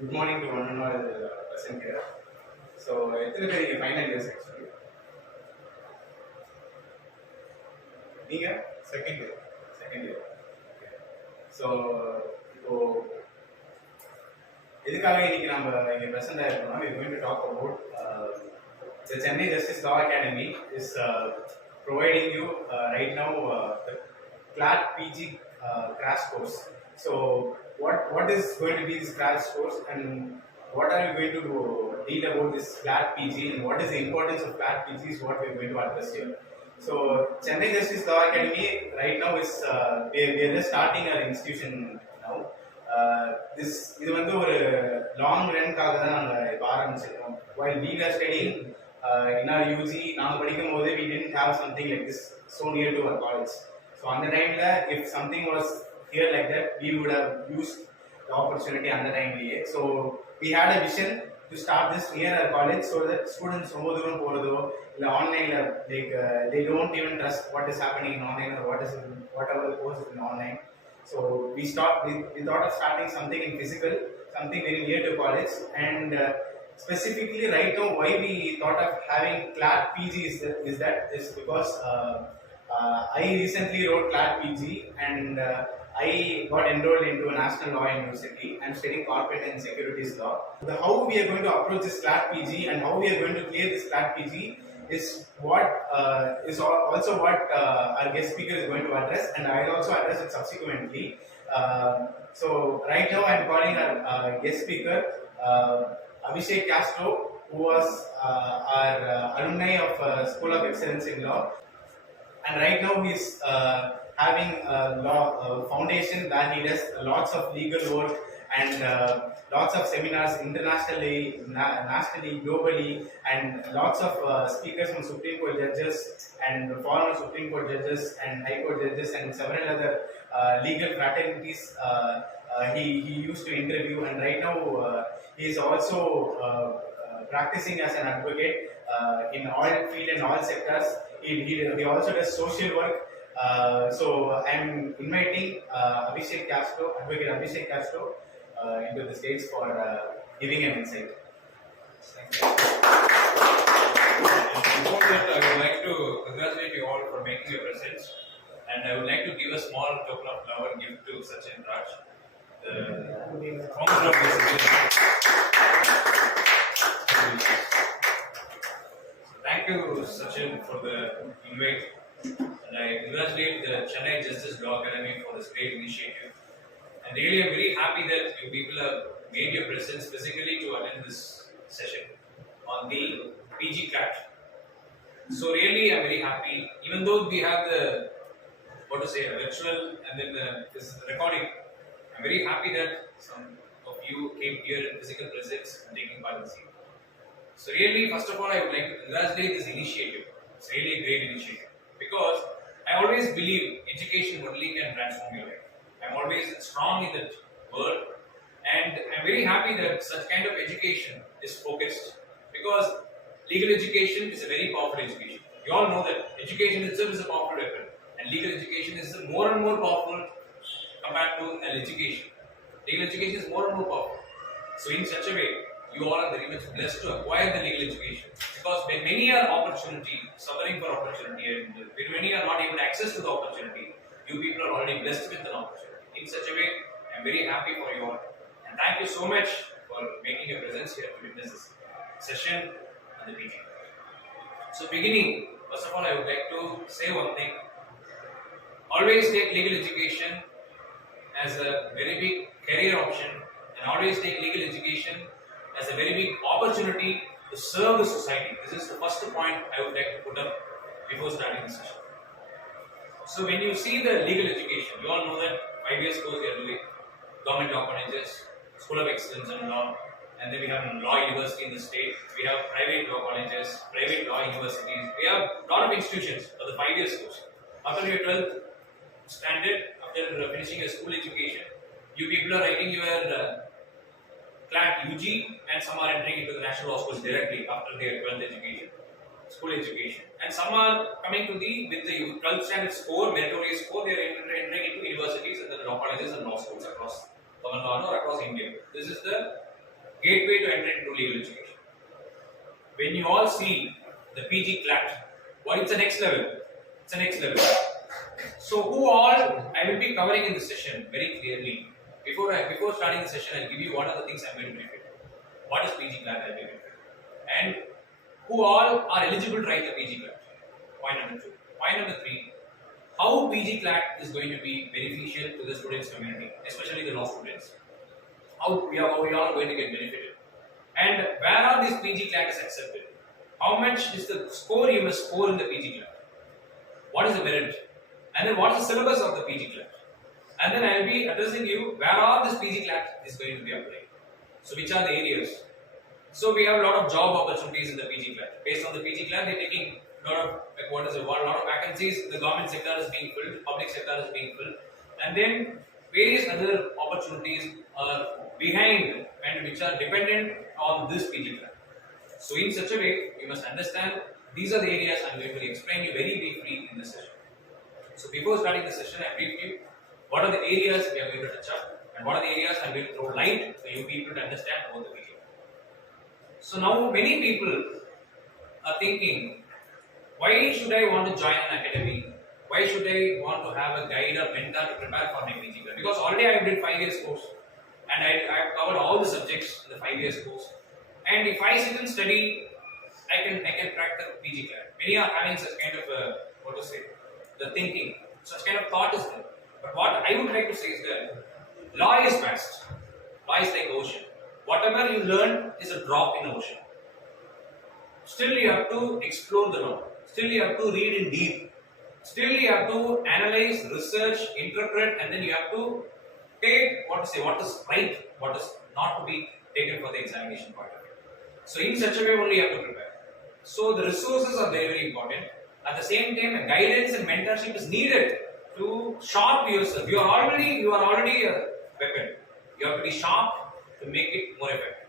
Good morning to one and all present here. So, எத்தனை பேர் இங்கே ஃபைனல் இயர்ஸ் ஆக்சுவலி? நீங்கள் செகண்ட் இயர். ஸோ இப்போ எதுக்காக இன்னைக்கு நம்ம இங்கே present ஆகிருக்கோம்னா we are going to talk about the Chennai Justice Law Academy is providing you right now the CLAT PG crash course. So what is going to be this crash course and what are we going to deal about this CLAT PG and what is the importance of CLAT PG is what we are going to address here. So Chennai Justice Law Academy right now is we are just starting our institution now. இது வந்து ஒரு long ரன்காக தான் நாங்கள் இப்போ ஆரம்பிச்சிருக்கோம். While we were studying in our UG நாங்கள் படிக்கும் போது we didn't have something like this so near to our college. So அந்த டைம்ல if something was here like that we would have used the opportunity அந்த டைம்லயே. So we had a vision to start this near our college so that students ரொம்ப தூரம் போறதோ இல்ல ஆன்லைன்ல they don't even trust what is happening in online or whatever the course is in online. So we thought of starting something in physical, something very near to college, and specifically right now why we thought of having CLAT PG is because I recently wrote CLAT PG and I got enrolled into a national law university. I'm studying corporate and securities law. How we are going to approach this CLAT PG and how we are going to clear this CLAT PG is what is also what our guest speaker is going to address, and I will also address it subsequently. So right now I am calling our guest speaker Abhishake Castro, who was our alumni of School of Excellence in Law, and right now he is having a law foundation where he does lots of legal work and lots of seminars internationally, nationally, globally, and lots of speakers from Supreme Court judges and former Supreme Court judges and High Court judges and several other legal fraternities he used to interview, and right now he is also practicing as an advocate in all field and all sectors. He also does social work. So I am inviting Abhishake Castro, Advocate Abhishake Castro, into the stage for giving an insight. Before that, I would like to congratulate you all for making your presence, and I would like to give a small token of love and gift to Sachin Raj, the founder of this event. Thank you, Sachin, for the invite, and I congratulate the Chennai Justice Law Academy for this great initiative. And really, I'm very happy that you people have made your presence physically to attend this session on the PG CLAT. So really, I'm very happy. Even though we have the virtual and then this recording, I'm very happy that some of you came here in physical presence and taking part in this. So really, first of all, I would like to congratulate this initiative. It's really a great initiative because I always believe education only can transform your life. I'm always strong in that word, and I'm very happy that such kind of education is focused because legal education is a very powerful education. You all know that education itself is a powerful weapon, and legal education is more and more powerful compared to an education. Legal education is more and more powerful. So in such a way, you all are very much blessed to acquire the legal education because when many are suffering for opportunity, and when many are not able to access to the opportunity, you people are already blessed with an opportunity. In such a way, I am very happy for you all, and thank you so much for making your presence here to witness this session and the PG. So beginning, first of all, I would like to say one thing. Always take legal education as a very big career option, and always take legal education as a very big opportunity to serve the society. This is the first point I would like to put up before starting the session. So when you see the legal education, you all know that 5 years ago we are doing government law colleges, School of Excellence in Law, and then we have law university in the state. We have private law colleges, private law universities. We have a lot of institutions for the 5 years course. After your 12th standard, after finishing your school education, you people are writing your CLAT UG, and some are entering into the national law schools directly after their 12th education, school education, and some are coming to with the 12th standard score, meritorious score, they are entering into universities and then law colleges and law schools across Tamilnadu or across India. This is the gateway to enter into legal education. When you all see the PG CLAT, well, it's the next level. It's the next level. So, who all I will be covering in this session very clearly. Before starting the session, I'll give you what are the things I'm going to brief you. What is PG CLAT? I'll be briefing you. And who all are eligible to write the PG CLAT. Point number 2. Point number 3. How PG CLAT is going to be beneficial to the students' community, especially the law students. How we are going to get benefited. And where are these PG CLAT is accepted? How much is the score you must score in the PG CLAT? What is the merit? And then what is the syllabus of the PG CLAT? And then I will be addressing you where are this PG CLAT is going to be applied. So which are the areas? So we have a lot of job opportunities in the PG CLAT. Based on the PG CLAT, they are taking a lot of vacancies. The government sector is being filled, public sector is being filled, and then various other opportunities are behind and which are dependent on this PG CLAT. So in such a way, you must understand these are the areas I am going to explain you very briefly in this session. So before starting the session, I briefed you what are the areas we are going to touch up and what are the areas I am going to throw light for you people to understand about the PG CLAT. So now many people are thinking, why should I want to join an academy? Why should I want to have a guide or mentor to prepare for my PG CLAT? Because already I did 5 years course and I have covered all the subjects in the 5 years course. And if I sit and study, I can crack the PG CLAT. Many are having such kind of the thinking, such kind of thought is there. But what I would like to say is that law is vast. Law is like ocean. Whatever you learn is a drop in the ocean. Still you have to explore the law. Still you have to read in deep. Still you have to analyze, research, interpret, and then you have to take what is right, what is not to be taken for the examination part of it. So in such a way only you have to prepare. So the resources are very, very important. At the same time, guidance and mentorship is needed to sharpen yourself. You are already a weapon. You have to be sharp to make it more effective.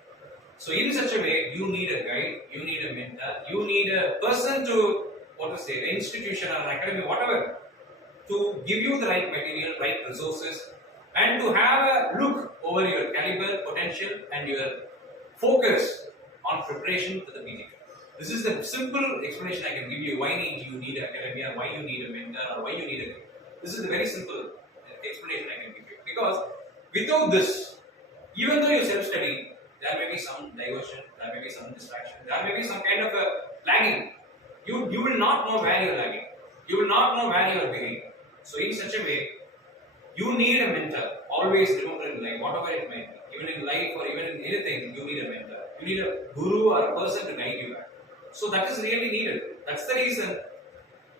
So in such a way, you need a guide, you need a mentor, you need a person to the institution or an academy, whatever, to give you the right material, right resources, and to have a look over your caliber, potential, and your focus on preparation for the PG. This is the simple explanation I can give you. Why you need an academy, or why you need a mentor, or why you need a guide. This is the very simple explanation I can give you. Because without this, even though you self-study, there may be some diversion, there may be some distraction, there may be some kind of a lagging. You will not know where you are lagging. You will not know where you are beginning. So in such a way, you need a mentor. Always remember in life, whatever it might be, even in life or even in anything, you need a mentor. You need a guru or a person to guide you back. So that is really needed. That's the reason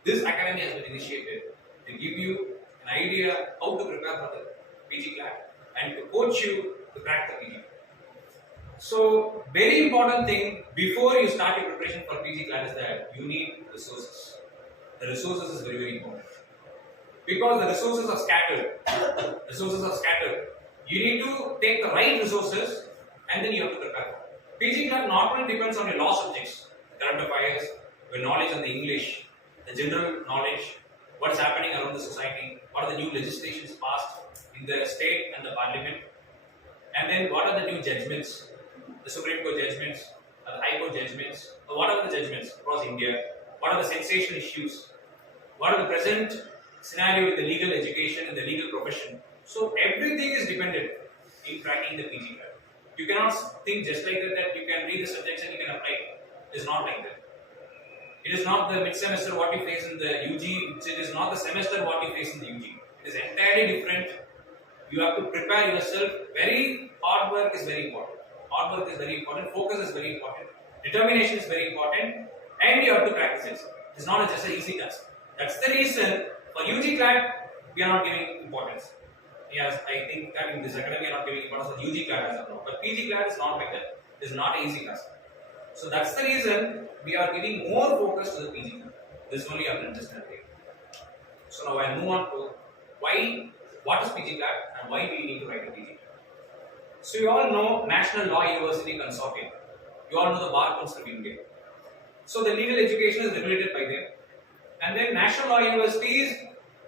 this academy has been initiated, to give you an idea how to prepare for the PG CLAT and to coach you to crack the PG. So, very important thing before you start your preparation for PG CLAT is that you need resources. The resources is very, very important. Because the resources are scattered. Resources are scattered. You need to take the right resources and then you have to prepare. PG CLAT not only depends on your law subjects, current affairs, your knowledge on the English, the general knowledge, what is happening around the society, what are the new legislations passed in the state and the parliament, and then what are the new judgments, the Supreme Court judgments, or the High Court judgments, or what are the judgments across India, what are the sensational issues, what are the present scenario with the legal education and the legal profession. So everything is dependent in cracking the PG CLAT. You cannot think just like that you can read the subjects and you can apply it. It is not like that. It is not the mid-semester what you face in the UG, it is not the semester what you face in the UG. It is entirely different. You have to prepare yourself. Very hard work is very important. Hard work is very important, focus is very important, determination is very important, and you have to practice it. It is not just an easy task. That's the reason for UG CLAT we are not giving importance. Yes, I think that in this academy we are not giving importance for UG CLAT as of now. But PG CLAT is not like that. It is not an easy task. So that's the reason we are giving more focus to the PG CLAT. This only you have to understand it. So now I'll move on to what is PG CLAT and why do we need to write a PG CLAT. So you all know National Law University Consortium. You all know the Bar Council of India. So the legal education is regulated by them. And then National Law Universities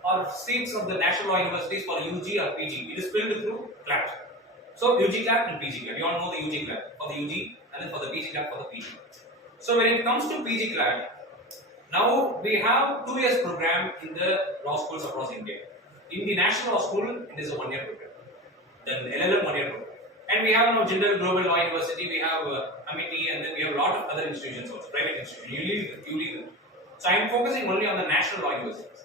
or seats of the National Law Universities for UG or PG. It is filled through CLAT. So UG CLAT and PG CLAT. You all know the UG CLAT for the UG and then for the PG CLAT for the PG. So when it comes to PG CLAT, now we have 2 years program in the law schools across India. In the National Law School, it is a 1 year program. Then LLM 1 year program. And we have now General Global Law University, we have Amity, and then we have a lot of other institutions also, private institutions. You leave them. So I am focusing only on the national law universities.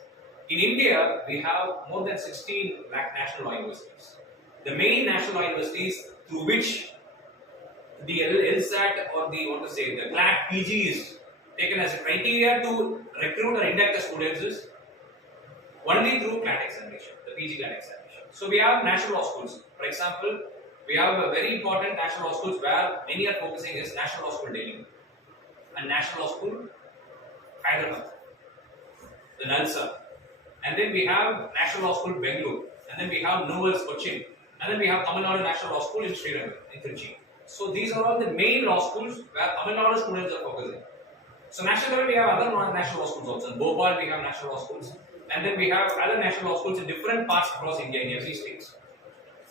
In India, we have more than 16 lakh national law universities. The main national law universities through which the LSAT or the CLAT PG is taken as a criteria to recruit or induct the students is only through CLAT examination, the PG CLAT examination. So we have national law schools. For example, we have a very important national law schools where many are focusing is National Law School Delhi and National Law School Hyderabad, the NALSA. And then we have National Law School Bangalore, and then we have Novels Cochin, and then we have Tamilnadu National Law School in Srinagar, in Trichy. So these are all the main law schools where Tamilnadu students are focusing. So national level we have other national law schools also. In Bhopal we have national law schools, and then we have other national law schools in different parts across India in every state.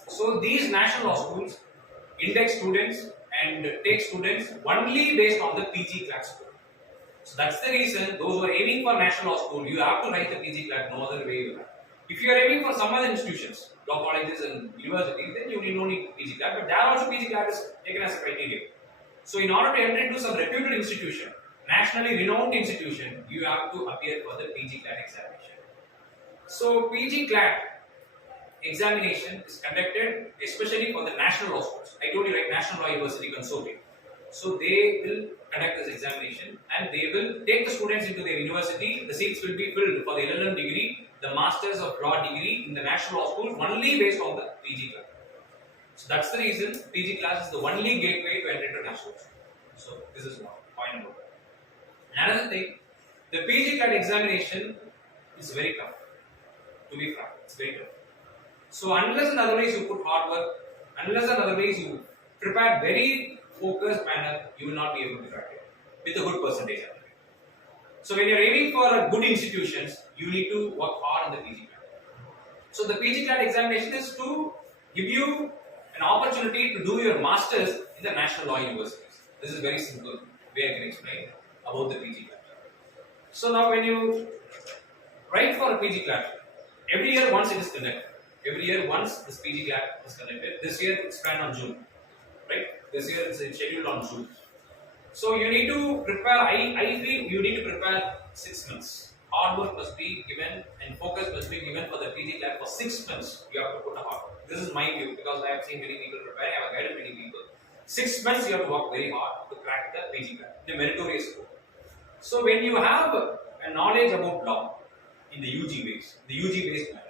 So these national law schools index students and take students only based on the PG CLAT score. So that's the reason those who are aiming for national law school, you have to write the PG CLAT, no other way you have. If you are aiming for some other institutions, law colleges and universities, then you no need PG CLAT, but there also PG CLAT is taken as a criteria. So in order to enter into some reputed institution, nationally renowned institution, you have to appear for the PG CLAT examination. So PG CLAT examination is conducted especially for the national law schools. I told you, right, National Law University Consortium. So they will conduct this examination and they will take the students into their university. The seats will be filled for the LLM degree, the Masters of Law degree in the national law schools only based on the PG CLAT. So that's the reason PG class is the only gateway to enter into national law. So this is one point number one. Another thing, the PG CLAT examination is very tough. To be frank, it's very tough. So unless and otherwise you put hard work, unless and otherwise you prepare very focused manner, you will not be able to crack it with a good percentage. So when you are aiming for good institutions, you need to work hard on the PG CLAT. So the PG CLAT examination is to give you an opportunity to do your masters in the national law universities. This is very simple way I can explain about the PG CLAT. So now when you write for a PG CLAT, every year once it is conducted. Every year once this PG CLAT is conducted. This year it's planned on June, right? This year it's scheduled on June. So you need to prepare. I feel you need to prepare 6 months. Hard work must be given and focus must be given for the PG CLAT for 6 months. You have to put a hard work. This is my view because I have seen many people preparing. I have guided many people. 6 months you have to work very hard to crack the PG CLAT, the meritorious score. So when you have a knowledge about law in the UG based manner,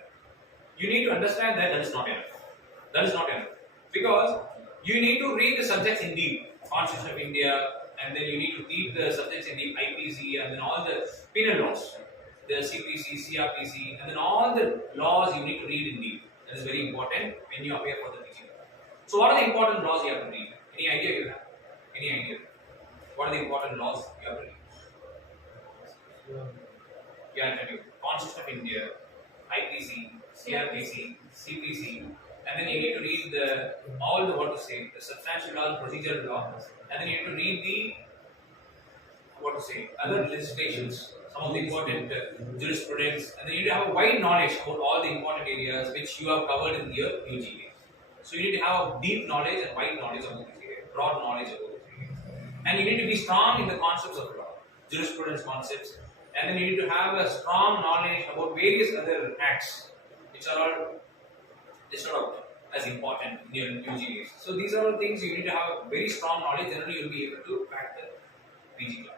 you need to understand that is not enough. That is not enough. Because you need to read the subjects in deep, Constitution of India, and then you need to read the subjects in deep, IPC, and then all the penal laws, the CPC, CRPC, and then all the laws you need to read in deep. That is very important when you appear for the PG. So what are the important laws you have to read? Any idea you have? Any idea? What are the important laws you have to read? Yeah, I'll tell you. Constitution of India, IPC, CRPC, CPC, and then you need to read the substantial law, procedural law, and then you need to read the other legislations, some of the important jurisprudence, and then you need to have a wide knowledge about all the important areas which you have covered in your UG. So you need to have deep knowledge and wide knowledge about this area, broad knowledge about this area, and you need to be strong in the concepts of law, jurisprudence concepts, and then you need to have a strong knowledge about various other acts which are all listed out as important in your UG. So these are all things you need to have very strong knowledge, generally you will be able to crack the PG CLAT.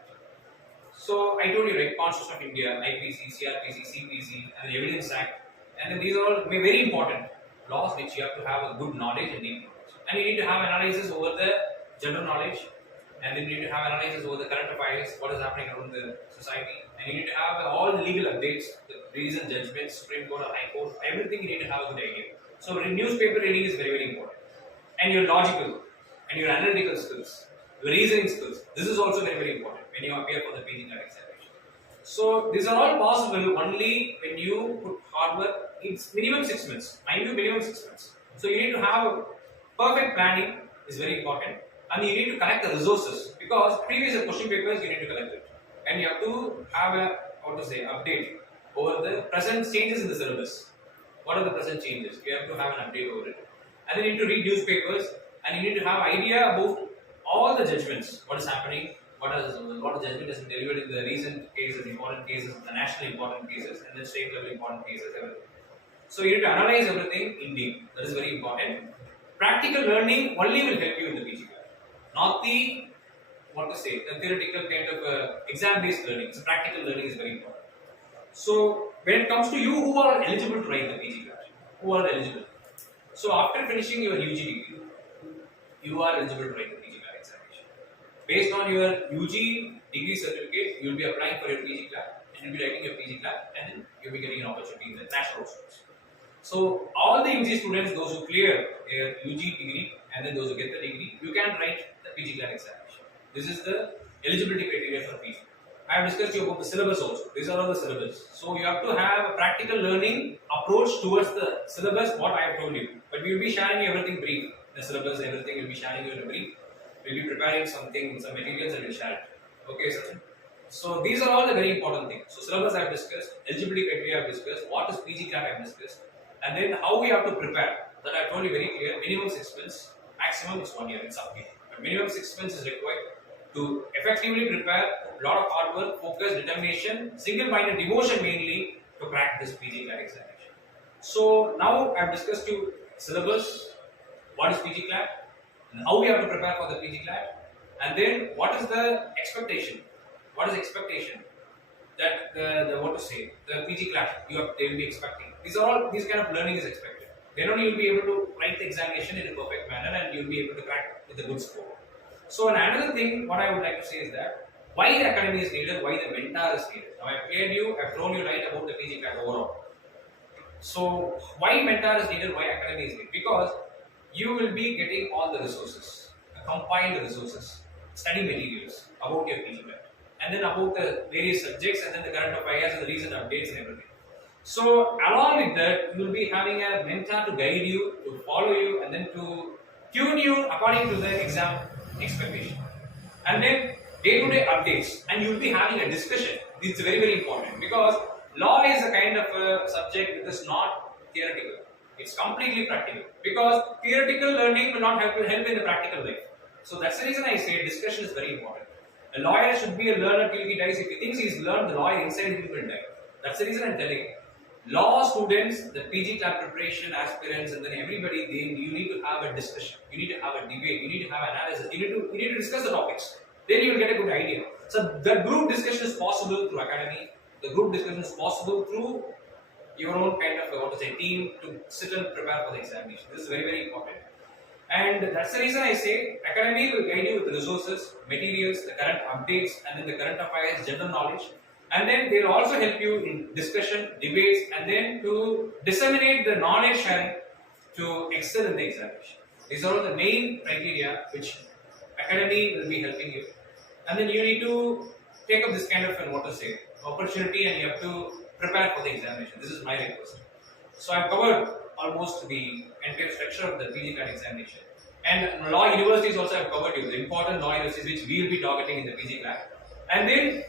So I told you, right, Constitution of India, IPC, CRPC, CPC, and the Evidence Act, and then these are all very important laws which you have to have a good knowledge and deep knowledge. And you need to have analysis over the general knowledge, and then you need to have analysis over the current affairs, what is happening around the society, and you need to have all the legal updates, the recent judgments, Supreme Court or High Court, everything you need to have a good idea. So newspaper reading is very, very important. And your logical and your analytical skills, your reasoning skills, this is also very, very important when you appear for the PG CLAT examination. So these are all possible only when you put hard work. It's minimum 6 months. Mind you, minimum 6 months. So you need to have perfect planning is very important, and you need to collect the resources because previous question papers you need to collect it, and you have to have a update over the present changes in the syllabus. What are the present changes? You have to have an update over it, and then you need to read newspapers, and you need to have idea about all the judgments, what is happening, what the judgment has been delivered in the recent cases, important cases, the national important cases, and then state level important cases, everything. So you need to analyze everything in deep. That is very important. Practical learning only will help you in the PG class, not the the theoretical kind of exam-based learning. So practical learning is very important. So when it comes to you who are eligible to write the PG class, who are eligible. So after finishing your UG degree, you are eligible to write the PG class examination. Based on your UG degree certificate, you will be applying for your PG class, and you will be writing your PG class, and then you will be getting an opportunity in the national schools. So all the UG students, those who clear their UG degree and then those who get the degree, you can write the PG class examination. This is the eligibility criteria for PG. I have discussed you about the syllabus also. These are all the syllabus. So you have to have a practical learning approach towards the syllabus, what I have told you. But we will be sharing you everything brief. The syllabus, everything will be sharing you in a brief. We will be preparing something, some materials and we will share it. Okay, Sachin? So these are all the very important things. So syllabus I have discussed, eligibility criteria I have discussed, what is PG class I have discussed, and then how we have to prepare. That I have told you very clear. Minimum 6 months, maximum is 1 year. It's up to you. But minimum 6 months is required to effectively prepare. A lot of hard work, focus, determination, single-minded devotion mainly to crack this PG class examination. So now I have discussed you syllabus, what is PG class, and how we have to prepare for the PG class, and then what is the expectation. What is expectation? That the PG class they will be expecting. These kind of learning is expected. Then only you will be able to write the examination in a perfect manner and you will be able to crack with a good score. So another thing, what I would like to say is that why the academy is needed, why the mentor is needed. Now I've thrown you light about the PG class overall. So why mentor is needed, why academy is needed? Because you will be getting all the resources, compiled resources, study materials about your PG class, and then about the various subjects, and then the current affairs and the recent updates and everything. So along with that, you will be having a mentor to guide you, to follow you, and then to tune you according to the exam expectation. And then day-to-day updates, and you will be having a discussion. It's very, very important because law is a kind of a subject that is not theoretical. It's completely practical because theoretical learning will not help in the practical life. So that's the reason I say discussion is very important. A lawyer should be a learner till he dies. If he thinks he's learned the law inside, he will die. That's the reason I'm telling you. Law students, the PG class preparation aspirants, and then everybody, you need to have a discussion. You need to have a debate. You need to have analysis. You need to discuss the topics. Then you will get a good idea. So the group discussion is possible through academy. The group discussion is possible through your own kind of team to sit and prepare for the examination. This is very, very important. And that's the reason I say academy will guide you with the resources, materials, the current updates, and then the current affairs, general knowledge. And then they will also help you in discussion, debates, and then to disseminate the knowledge sharing to excel in the examination. These are all the main criteria which academy will be helping you. And then you need to take up this kind of opportunity, and you have to prepare for the examination. This is my request. So I've covered almost the entire structure of the PG class examination. And law universities also have covered you, the important law universities which we will be targeting in the PG class. And then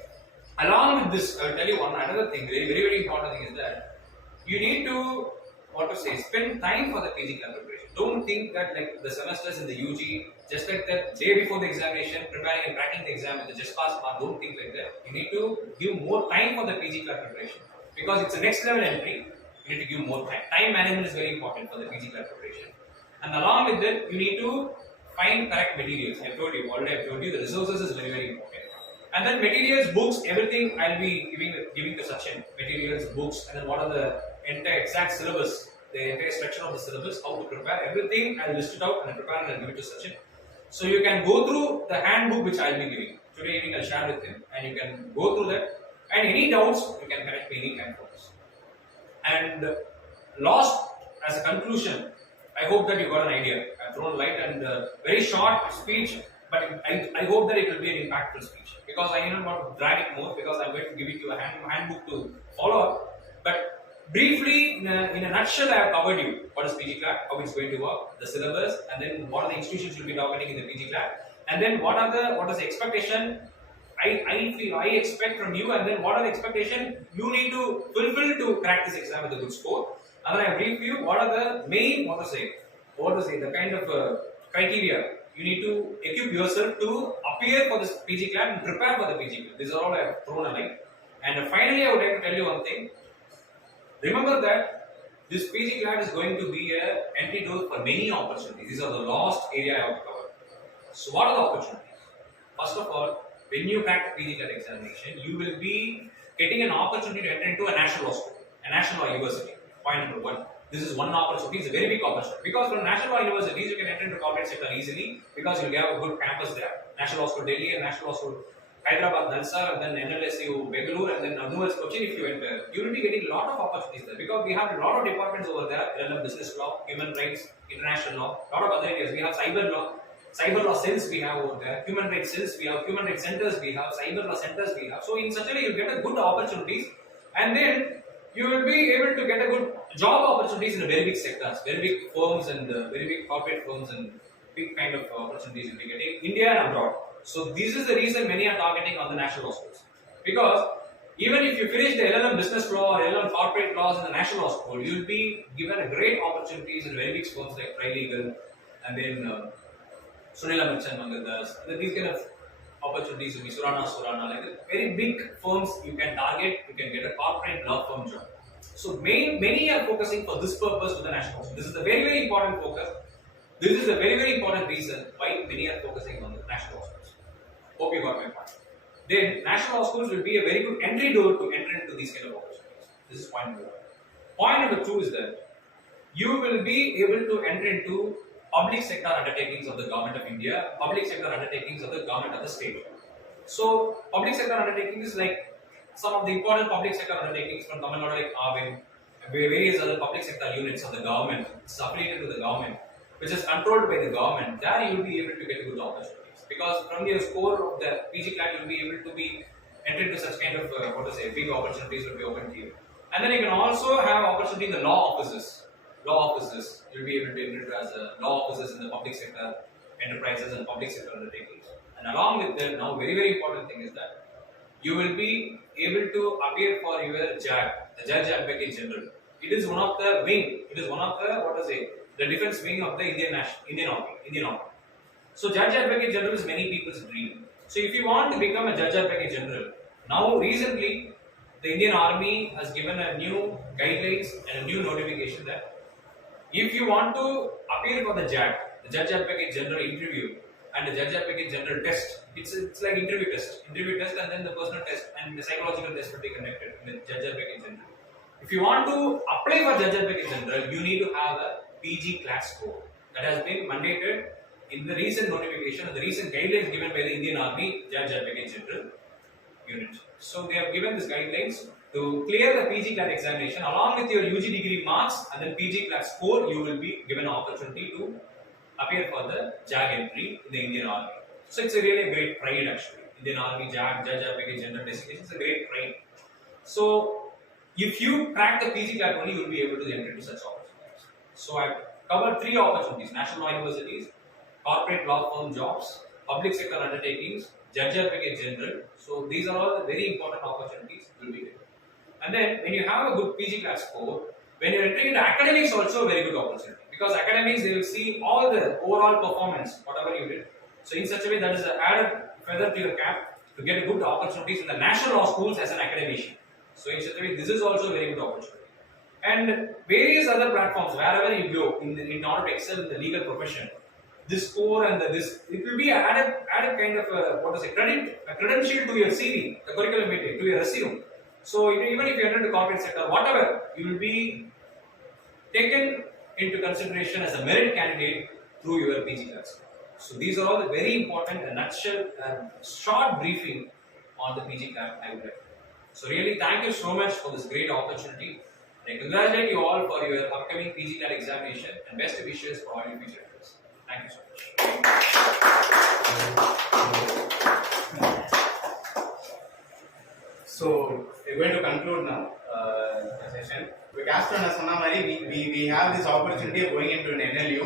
along with this, I will tell you another thing, very, very, very important thing is that you need to spend time for the PG class preparation. Don't think that like the semesters in the UG, just like that day before the examination, preparing and cracking the exam with the just pass mark, don't think like that. You need to give more time for the PG class preparation because it's a next level entry. You need to give more time. Time management is very important for the PG class preparation. And along with that, you need to find correct materials. I've told you the resources is very, very important. And then materials, books, everything I'll be giving to Sachin. Materials, books, and then what are the entire exact syllabus, the entire structure of the syllabus, how to prepare, everything I'll list it out and I'll prepare and I'll give it to Sachin. So you can go through the handbook which I'll be giving. Today evening I'll share with him and you can go through that. And any doubts, you can connect me anytime for this. And last, as a conclusion, I hope that you got an idea. I've thrown light and very short speech, but I hope that it will be an impactful speech. Because I don't want to drag it more because I'm going to give you a handbook to follow up. But briefly, in a nutshell, I have covered you. What is PG CLAT, how it's going to work, the syllabus, and then what are the institutions you'll be targeting in the PG CLAT, and then what is the expectation I expect from you, and then what are the expectation you need to fulfill to crack this exam with a good score. And then I brief you what are the main the kind of criteria you need to equip yourself to appear for this PG CLAT and prepare for the PG CLAT. These are all I have thrown a line. And finally, I would like to tell you one thing. Remember that this PG CLAT is going to be an entry door for many opportunities. These are the last area I have to cover. So what are the opportunities? First of all, when you crack the PG CLAT examination, you will be getting an opportunity to enter into a national law school, a national law university. Point number one. This is one opportunity. It's a very big opportunity because from national law universities you can enter into corporate sector easily because you have a good campus there. National Law School Delhi and National Law School Hyderabad, Nalsar, and then NLSU Bengaluru, and then Anuval's Cochin. If you enter, you will be getting a lot of opportunities there because we have a lot of departments over there. LLM business law, human rights, international law, a lot of other areas. We have cyber law cells we have over there, human rights cells we have, human rights centers we have, cyber law centers we have. So in such a way you get a good opportunities, and then you will be able to get a good job opportunities in a very big sectors, very big firms and very big corporate firms and big kind of opportunities you'll be getting India and abroad. So this is the reason many are targeting on the national law schools, because even if you finish the LLM business law or LLM corporate laws in the national law school, you will be given a great opportunities in very big firms like Trilegal and then Sunila Merchant Mangadas. These kind of opportunities will be Surana, like very big firms you can target, you can get a corporate law firm job. So many are focusing for this purpose to the national law. This is a very, very important focus. This is a very, very important reason why many are focusing on the national law schools. Hope you got my point. Then national law schools will be a very good entry door to enter into these kind of opportunities. This is point number one. Point number two is that you will be able to enter into public sector undertakings of the government of India, public sector undertakings of the government of the state. So public sector undertakings like some of the important public sector undertakings from Tamilnadu like AILF, various other public sector units of the government, it's affiliated to the government, which is controlled by the government. There you will be able to get good opportunities because from your score of the PG CLAT you will be able to be entered into such kind of big opportunities will be open to you. And then you can also have opportunity in the law offices. You'll be able to enter as law offices in the public sector enterprises and public sector undertakings. And along with that, now very, very important thing is that you will be able to appear for your JAG, the Judge Advocate General. It is one of the wing. It is one of the the defense wing of the Indian Army. So Judge Advocate General is many people's dream. So if you want to become a Judge Advocate General, now recently the Indian Army has given a new guidelines and a new notification that if you want to appear for the JAG, the Judge Advocate General interview and the Judge Advocate General test, it's like interview test and then the personal test and the psychological test will be conducted in the Judge Advocate General. If you want to apply for Judge Advocate General, you need to have a PG CLAT score that has been mandated in the recent notification and the recent guidelines given by the Indian Army Judge Advocate General unit. So they have given these guidelines to clear the PG CLAT examination along with your UG degree marks and then PG CLAT score, you will be given an opportunity to appear for the JAG entry in the Indian Army. So it's a really great pride actually. Indian Army JAG, Judge Advocate General designation is a great pride. So if you crack the PG CLAT only, you will be able to enter into such opportunities. So I've covered 3 opportunities: national law universities, corporate law firm jobs, public sector undertakings, Judge Advocate General. So these are all the very important opportunities you will be getting. And then when you have a good PG CLAT score, when you're entering into academics, also a very good opportunity because academics they will see all the overall performance, whatever you did. So in such a way, that is an added feather to your cap to get good opportunities in the national law schools as an academician. So in such a way, this is also a very good opportunity. And various other platforms, wherever you go in order to excel in the legal profession, this score and it will be added kind of a credential to your CV, the curriculum material, to your resume. So even if you enter the corporate sector, whatever, you will be taken into consideration as a merit candidate through your PG CLAT score. So these are all the very important and nutshell and short briefing on the PG CLAT I would like. So really thank you so much for this great opportunity. I congratulate you all for your upcoming PG CLAT examination and best wishes for all your future efforts. Thank you so much. So we're going to conclude now. As I session. We cast on we have this opportunity of going into an NLU.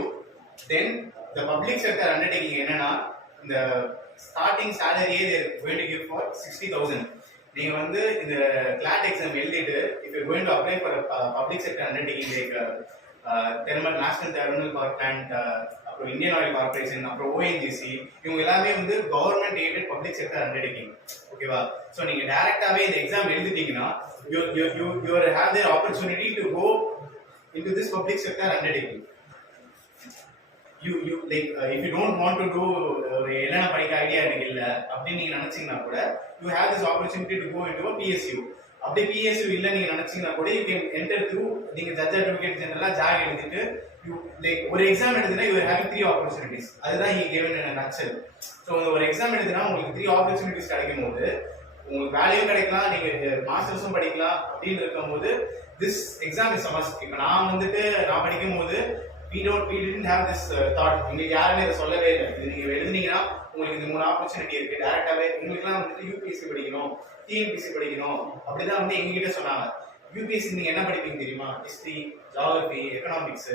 Then the public sector undertaking the starting salary they are going to give for 60,000. நீங்க வந்து இந்த CLAT exam எழுதிட்டு if you are going to apply for a public sector undertaking like Tamilnadu National Thermal Power Plant, அப்புறம் Indian oil corporation, அப்புறம் ONGC, இவங்க எல்லாமே வந்து government aided public sector undertaking. ஓகேவா? ஸோ நீங்க டைரக்டாவே இந்த exam எழுதிட்டீங்கன்னா you have the opportunity to go into this public sector undertaking. You like if you don't want to do என்னென்ன படிக்க ஐடியா எனக்கு இல்ல அப்படின்னு நீங்க நினைச்சீங்கன்னா கூட you have this opportunity to go into a PSU. அப்படியே PSU இல்ல நீங்க நினைச்சீங்கன்னா கூட you can enter through நீங்க ஜட்ஜ் அட்வொகேட் ஜெனரலா ஜாக் எழுதிட்டு you like ஒரு எக்ஸாம் எழுதினா you are having 3 opportunities. அதுதான் he given in a nutshell. So ஒரு எக்ஸாம் எழுதினா உங்களுக்கு 3 opportunities கிடைக்கும் போது உங்களுக்கு வேலையும் கிடைக்கலாம், நீங்க மாஸ்டர்ஸும் படிக்கலாம் அப்படின்னு இருக்கும்போது this exam is a must. இப்போ நான் படிக்கும் போது we didn't have this thought. உங்களுக்கு யாருமே இதை சொல்லவே இல்லை. இது நீங்க எழுதுனீங்கன்னா உங்களுக்கு இந்த 3 ஆப்பர்ச்சுனிட்டி இருக்கு. டைரக்டாவே உங்களுக்குலாம் வந்துட்டு யூபிஎஸ்சி படிக்கணும், டிஎன்பிஎஸ்சி படிக்கணும் அப்படிதான் வந்து எங்ககிட்ட சொன்னாங்க. யூபிஎஸ்சி நீங்க என்ன படிப்பீங்க தெரியுமா? ஹிஸ்டரி, ஜியாகிரபி, எக்கனாமிக்ஸ்,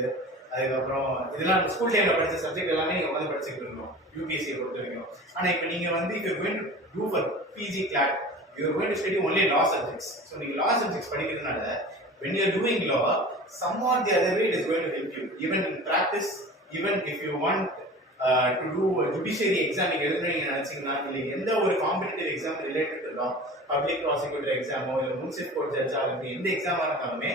அதுக்கப்புறம் இதெல்லாம் ஸ்கூல் டைம்ல படிச்ச சப்ஜெக்ட் எல்லாமே நீங்க வந்து படிச்சுட்டு இருக்கணும் யூபிஎஸ்சியை பொறுத்த வரைக்கும். ஆனா இப்போ நீங்க வந்து if you're going to do for PG CLAT, you're going to study only law subjects. So நீங்க law subjects படிக்கிறதுனால when you're doing law, some or the other way it is going to help you. Even in practice, even if you want to do a judiciary exam, நீங்க எழுதுறீங்க நினைச்சீங்கன்னா இல்லை எந்த ஒரு competitive exam related to law, public prosecutor எக்ஸாமோ இல்லை municipal court judge ஆகுது எந்த எக்ஸாமா இருந்தாலுமே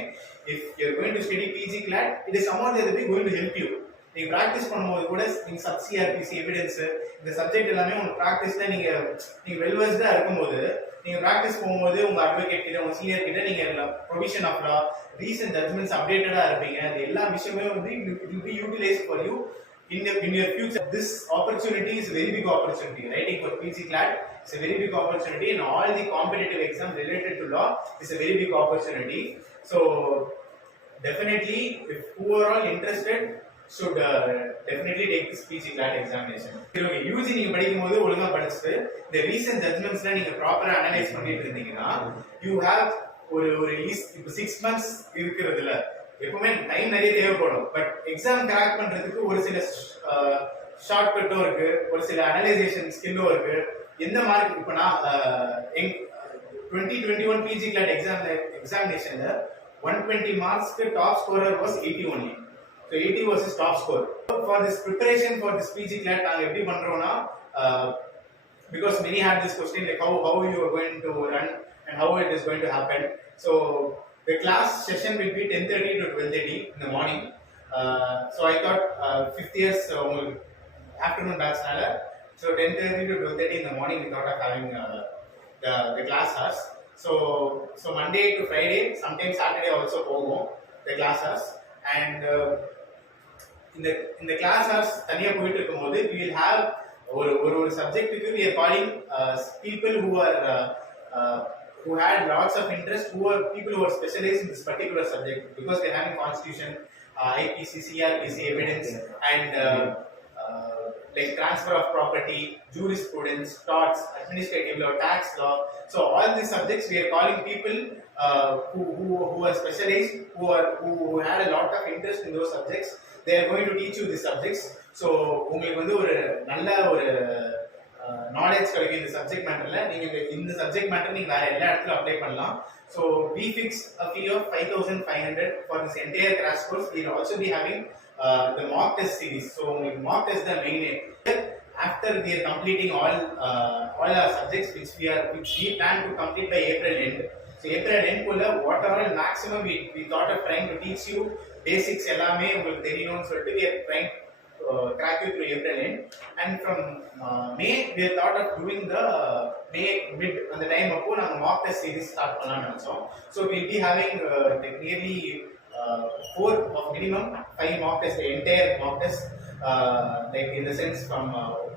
if you're going to study PG CLAT, it is some or the other way going to help you. நீங்க பிராக்டிஸ் பண்ணும்போது கூட நீங்க சப் சிஆர்பிசி எவிடன்ஸ் இந்த சப்ஜெக்ட் எல்லாமே உங்க பிராக்டிஸ்ல நீங்க வெல்வெர்ஸ்டா இருக்கும்போது நீங்க பிராக்டிஸ் போகும்போது உங்க அட்வொகேட் கிட்ட உங்க சீனியர் கிட்ட நீங்க provision of law, recent judgments அப்டேட்டடா இருப்பீங்க. அது எல்லா விஷயமே வந்து it will be utilized for you in your future. This opportunity is a very big opportunity. Writing for PG CLAT is a very big opportunity, and all the competitive exams related to law is a very big opportunity. So definitely, if who are all interested should definitely take this PG CLAT examination. Okay, UG நீங்க படிக்கும்போது ஒழுங்கா படிச்சிட்டு இந்த recent ஜட்ஜ்மெண்ட்ஸ்ல நீங்க ப்ராப்பரா analyse பண்ணிட்டு இருந்தீங்கன்னா you have ஒரு இப்போ 6 months இருக்குறதுல எப்பவுமே டைம் நிறைய தேவைப்படும். பட் எக்ஸாம் கிராக் பண்றதுக்கு ஒரு சில ஷார்ட்கட்டும் இருக்கு, ஒரு சில அனலைசேஷன் ஸ்கில்லும் இருக்கு. எந்த மார்க் இப்போ நான் 2021 PG CLAT examinationல 120 marksக்கு top scorer was 80 only. So 80 was his top score. For this preparation for this PG CLAT நாங்க எப்படி பண்றோம்னா because many had this question like how you are going to run and how it is going to happen. So the class session will be 10:30 to 12:30 in the morning. So I thought 5th years afternoon batch nala, so 10:30 to 12:30 in the morning we thought of having the class hours. So Monday to Friday, sometimes Saturday also போகும் the class hours. And in the class hours தனியா போயிட்டு இருக்கும்போது we will have ஒரு சப்ஜெக்ட்டுக்கு we are calling people who had lots of interest, who are people who are specialized in this particular subject because they are having constitution, IPC, CRPC, evidence, and like transfer of property, jurisprudence, torts, administrative law, tax law. So all these subjects we are calling people who are specialized, who had a lot of interest in those subjects. They are going to teach you these subjects. So உங்களுக்கு வந்து ஒரு நல்ல ஒரு knowledge கிடைக்கும் இந்த subject மேட்டர்ல. நீங்க இந்த subject matter நீங்க வேற எல்லா இடத்துல அப்ளை பண்ணலாம். So we fixed a fee of 5,500 for this entire crash course. We will also be having the mock test series. So mock test the main after we are completing all our subjects which we plan to complete by April end. So April end kulla whatever maximum we thought of trying to teach you basics எல்லாமே உங்களுக்கு தெரியணும்னு சொல்லிட்டு we are trying crack you through April end, and from May we have thought of doing the May mid and the time appo naanga mock test series start pannalam nenichom. So we will be having like nearly 4 of minimum 5 mock tests, the entire mock test, like in the sense from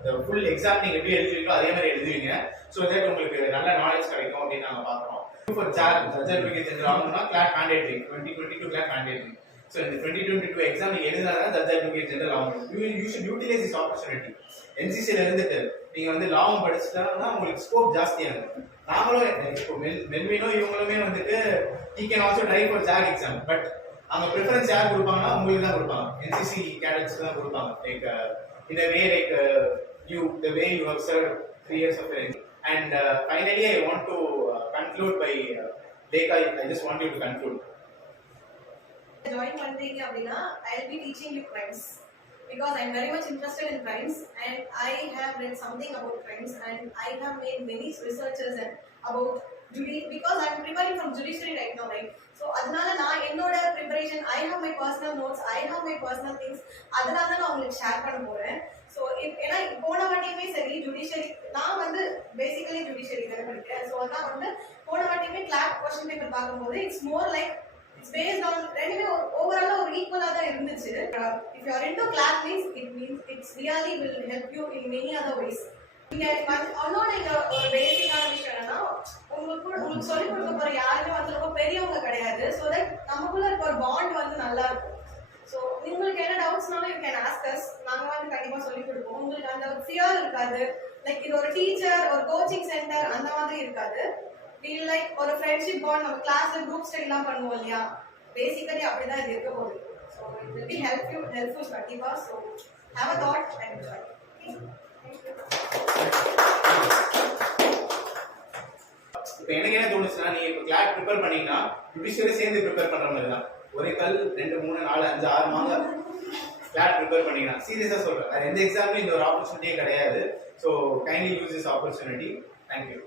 the full exam நீங்க எப்படி எழுதுவீங்களோ அதே மாதிரி எழுதுவீங்க. So that உங்களுக்கு நல்ல knowledge கிடைக்கும் அப்படி நாங்க பார்க்கறோம். For judge advocate general ஆகணும்னா CLAT mandatory 2022 CLAT mandatory. So in the 2022 exam நீங்க எழுதுனாதா judge advocate general ஆகணும். You should utilize this opportunity. NCC ல இருந்துட்டு நீங்க வந்து லாவும் படிச்சிட்டா உங்களுக்கு ஸ்கோப் ஜாஸ்தியா இருக்கு. நாமளும் இப்போ மெல்வினோ இவங்களுமே வந்துட்டு he can also try for JAG exam, but அவங்க ப்ரிஃபரன்ஸ் யார் கொடுப்பாங்கன்னா உங்களுக்கு தான் கொடுப்பாங்க, என்சிசி கேடட்ஸ்க்கு தான் கொடுப்பாங்க. Like in a way like the way you have served 3 years of training. And finally I want to conclude by Lekha, I just want you to conclude. Join பண்றீங்க அப்படின்னா I'll be teaching you crimes because I'm very much interested in crimes and I have read something about crimes and I have made many researches and about because I'm preparing from judiciary right now, right? So அதனால நான் என்னோட preparation, I have my personal notes, I have my personal things, அதனால நான் உங்களுக்கு share பண்ண போறேன். So ஏன்னா போன வாட்டியுமே சரி ஜுடிஷியரி, நான் வந்து பேசிக்கலி ஜுடிஷியரி தானே படிக்கிறேன். ஸோ அதான் வந்து போன வாட்டியுமே கிளாட் கொஸ்டின் பேப்பர் பார்க்கும்போது it's more like it's based on ரெண்டுமே ஓவராலா ஒரு ஈக்குவலா தான் இருந்துச்சு. If you are into CLAT means it's really will help you in many other ways. நீங்க இன்னொன்று ஒரு பேசிக்கான விஷயம் என்னன்னா உங்களுக்கு சொல்லிக் கொடுக்க போற யாருமே வந்து ரொம்ப பெரியவங்க கிடையாது. ஸோ தட் நமக்குள்ள இருக்க ஒரு பாண்ட் வந்து நல்லா இருக்கும். ஸோ உங்களுக்கு என்ன டவுட்ஸ்னாலும் யூ கேன் ஆஸ்க் அஸ், நாங்கள் வந்து கண்டிப்பாக சொல்லிக் கொடுப்போம். உங்களுக்கு அந்த ஃபியர் இருக்காது, லைக் இது ஒரு டீச்சர் ஒரு கோச்சிங் சென்டர் அந்த மாதிரி இருக்காது. ஃபீல் லைக் ஒரு ஃப்ரெண்ட்ஷிப் பாண்ட், நம்ம கிளாஸ்ல குரூப் ஸ்டடிலாம் பண்ணுவோம் இல்லையா, பேசிக்கலி அப்படிதான் இது இருக்க போகுது. So it will be helpful கண்டிப்பாக. So have a thought and try. இப்போ எனக்கு என்ன தோணுச்சுன்னா, நீங்க இப்போ கிளாட் ப்ரிப்பேர் பண்ணீங்கன்னா ஜுடிஷியரி சேர்ந்து ப்ரிப்பேர் பண்ற மாதிரி தான். ஒரே கல் 2 3 4 5 6 மாங்க கிளாட் ப்ரிப்பேர் பண்ணீங்கன்னா, சீரியஸா சொல்றேன், அது எந்த எக்ஸாம்லயும் இந்த ஒரு ஆப்பர்ச்சுனிட்டியே கிடையாது. So kindly use this opportunity. Thank you.